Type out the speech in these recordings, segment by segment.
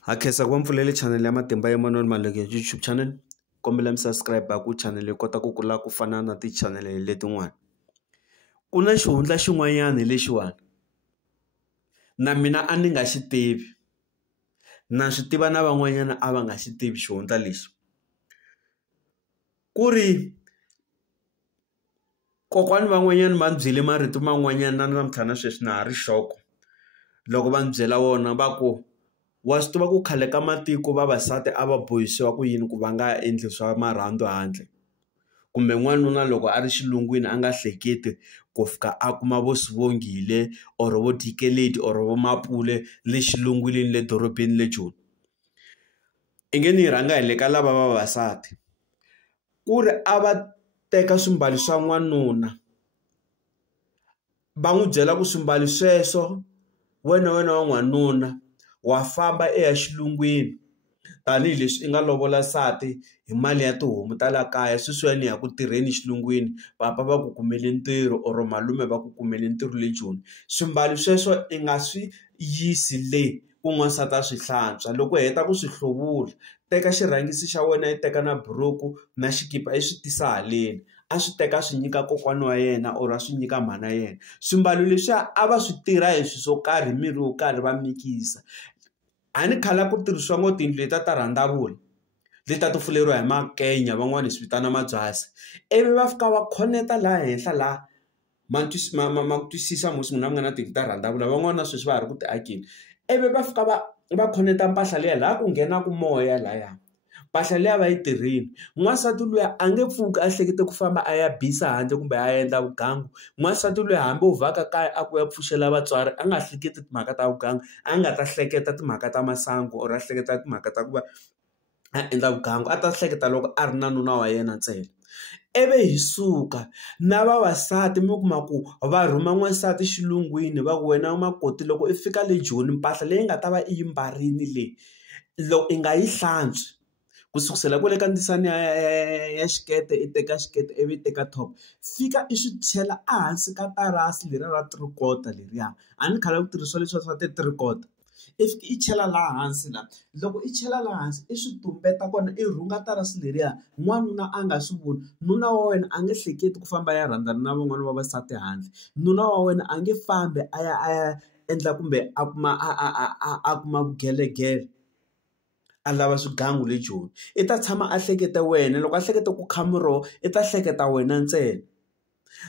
Hakesa ku mpfulele channel ya Matimba Emmanuel Maleke YouTube channel. Kombela mi subscribe ku channel yi kota ku kula ku fana na ti channel letin'wana. Ku na xihundla xin'wanyana lexiwani na mina a ni nga xi tivi, na swi tiva na van'wanyana a va nga xi tivi xihundla lexi. Ku ri kokwani van'wanyana va byele marito man'wanyana na namuntlha na sweswi na ha ri xoko loko va byela wona va ku wa swi tiva ku khale ka matiko vavasati a va bohisiwa ku yini ku va nga endli swa marhandzu handle, kumbe n'wanuna loko a ri xilungwini a nga hleketi ku fika a kuma vo Sibongile or vo Dikeledi or vo Mapule le xilungwini le dorobeni le Joni. I nge ni rhanga hi le ka lava vavasati ku ri a va teka swimbalo swa n'wanuna va n'wi byela ku swimbalo sweswo wena wa n'wanuna wa famba eya xilungwini tanihileswi i nga lovola nsati hi mali ya tihomu ta la kaya, sweswiyani ya ku tirheni xilungwini, papa va ku kumele ntirho or malume va ku kumele ntirho le Joni. Swimbalo sweswo i nga swi yisi le ku n'wansati a swi hlantswa. Loko u heta ku swi hluvula, teka xirhangisi xa wena i teka na buruku na xikipa i swi tisa haleni, a swi teka swi nyika kokwani wa yena or a swi nyika mhana yena. Swimbalo leswiya a va swi tirha hi swilo swo karhi, mirhi wo karhi va mikisa. A ni khala ku tirhisiwa ngo tiyindlu leta ta rhandavula leta ti fuleriwa hi makenya, van'wani hi swi vitana mabyasi, ivi va fika va khoneta laha henhla laha ma twisisa musi n'wina mi nga na tiyindlu ta rhandavula, van'wana na sweswi va ha ri ku ti akeni. Ivi va fika va khoneta mpahla liya laha ku nghenaka moya lahaya, mpahla liya va yi tirhini. N'wansati luya a nge pfuki a hlekete ku famba a ya bisa handle kumbe a endla vugangu. N'wansati luya hambi u vhaka kaya a ku ya pfuxela vatswari a nga hleketi timhaka ta vugangu, a nga ta hleketa timhaka ta masangu or a hleketa timhaka ta ku va a endla vugangu, a ta hleketa loko a ri na nuna wa yena ntsena. Ivi hi suka na vavasati mi kuma ku va rhuma n'wansati xilungwini va ku wena makoti loko i fika le Joni mpahla leyi nga ta va i yi mbarini leyi loko i nga yi hlantswi, ku sukusela ku le ka ndzisana ya xikete i teka xikete ivi i teka top, fika i swi chela ehansi ka tarasi leriya ra 3/4 leriya. A ni khala ku tirhisiwa leswiya swa ti-3/4, i fika i chela laha hansi laha. Loko i chela laha hansi i swi tumbeta kona i rhunga tarasi leriya, n'wanuna a nga swi voni. Nuna wa wena a nge hleketi ku famba ya rhandzana na van'wana vavasati handle. Nuna wa wena a nge fambi a ya endla kumbe a kuma vugelegele a lava swigangu le Joni. I ta tshama a hleketa wena, loko a hleketa ku kha muroho i ta hleketa wena ntsena.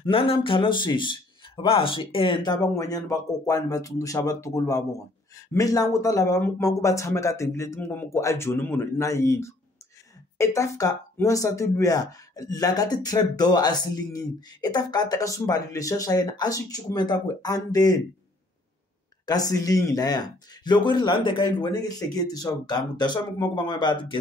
Na namuntlha na sweswi va ha swi endla van'wanyana vakokwani va tsundzuxa vatukulu va vona. Mi languta lava mi kuma ku va tshama ka tiyindlu leti mi kuma ku a Joni munhu i na yindlu, i ta fika n'wansati luya la ka ti-trap door a silingini i ta fika a teka swimbalo leswiya swa yena a swi cukumeta ku andzeni ka silingi laya. Loko i ri laha ndzeni ka yindlu wena nge hleketi swa vugangu, that's why mi kuma ku van'wana va ya ti